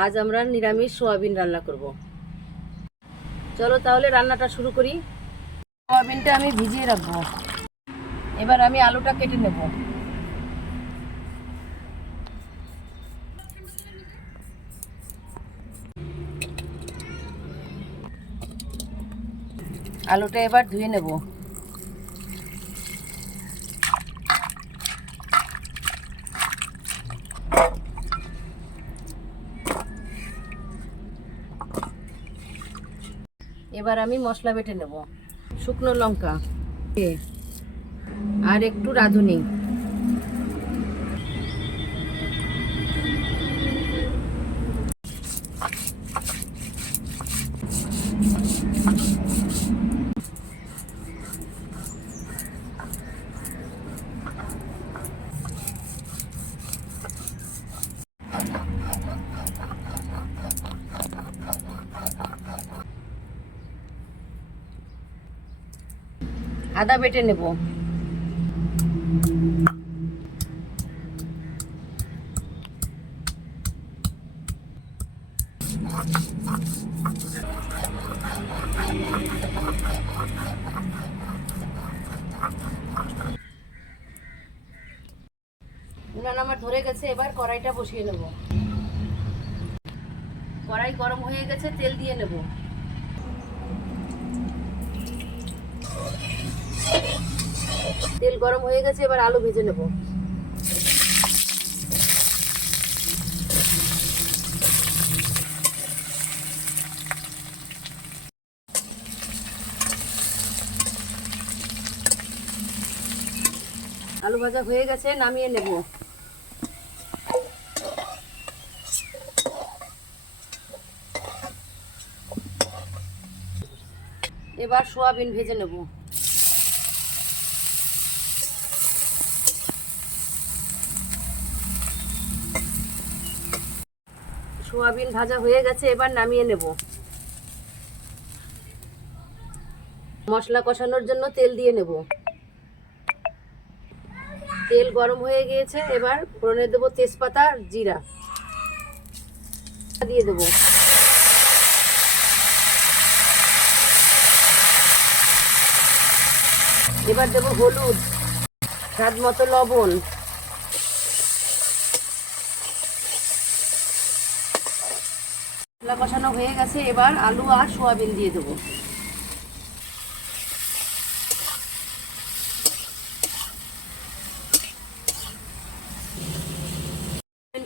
আজ আমরা নিরামিষ সোয়াবিন রান্না করব। চলো তাহলে রান্নাটা শুরু করি। সোয়াবিনটা আমি ভিজিয়ে রাখবো। এবার আমি আলুটা কেটে নেব। আলুটা এবার ধুয়ে নেব। এবার আমি মশলা বেটে নেব। শুকনো লঙ্কা আর একটু রাঁধুনি, আদা বেটে নেব। উনান আমার ধরে গেছে, এবার কড়াইটা বসিয়ে নেব। কড়াই গরম হয়ে গেছে, তেল দিয়ে নেব। তেল গরম হয়ে গেছে, এবার আলু ভেজে নেব। আলু ভাজা হয়ে গেছে, নামিয়ে নেব। এবার সোয়াবিন ভেজে নেব। সোয়াবিন ভাজা হয়ে গেছে, এবার নামিয়ে নেব। মশলা কষানোর জন্য তেল দিয়ে নেব। তেল গরম হয়ে গিয়েছে, এবার ফোড়নে দেবো তেজপাতা আর জিরা দিয়ে দেবো। এবার দেবো হলুদ, স্বাদ মতো লবণ। মশলা কষানো হয়ে গেছে, এবার আলু আর সোয়াবিন দিয়ে দেবো।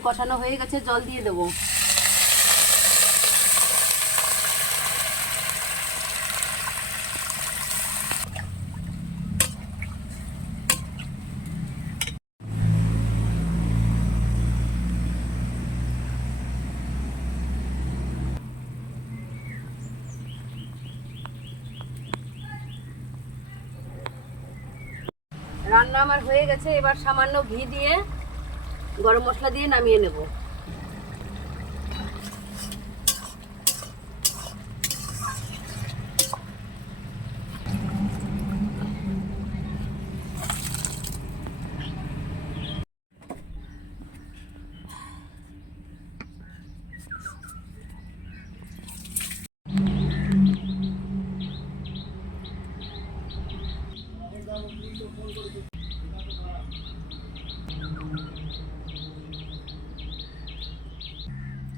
কষানো হয়ে গেছে, জল দিয়ে দেবো। রান্না আমার হয়ে গেছে, এবার সামান্য ঘি দিয়ে গরম মশলা দিয়ে নামিয়ে নেব।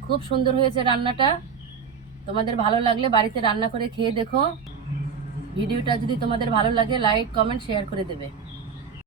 খুব সুন্দর হয়েছে রান্নাটা। তোমাদের ভালো লাগলে বাড়িতে রান্না করে খেয়ে দেখো। ভিডিওটা যদি তোমাদের ভালো লাগে লাইক কমেন্ট শেয়ার করে দেবে।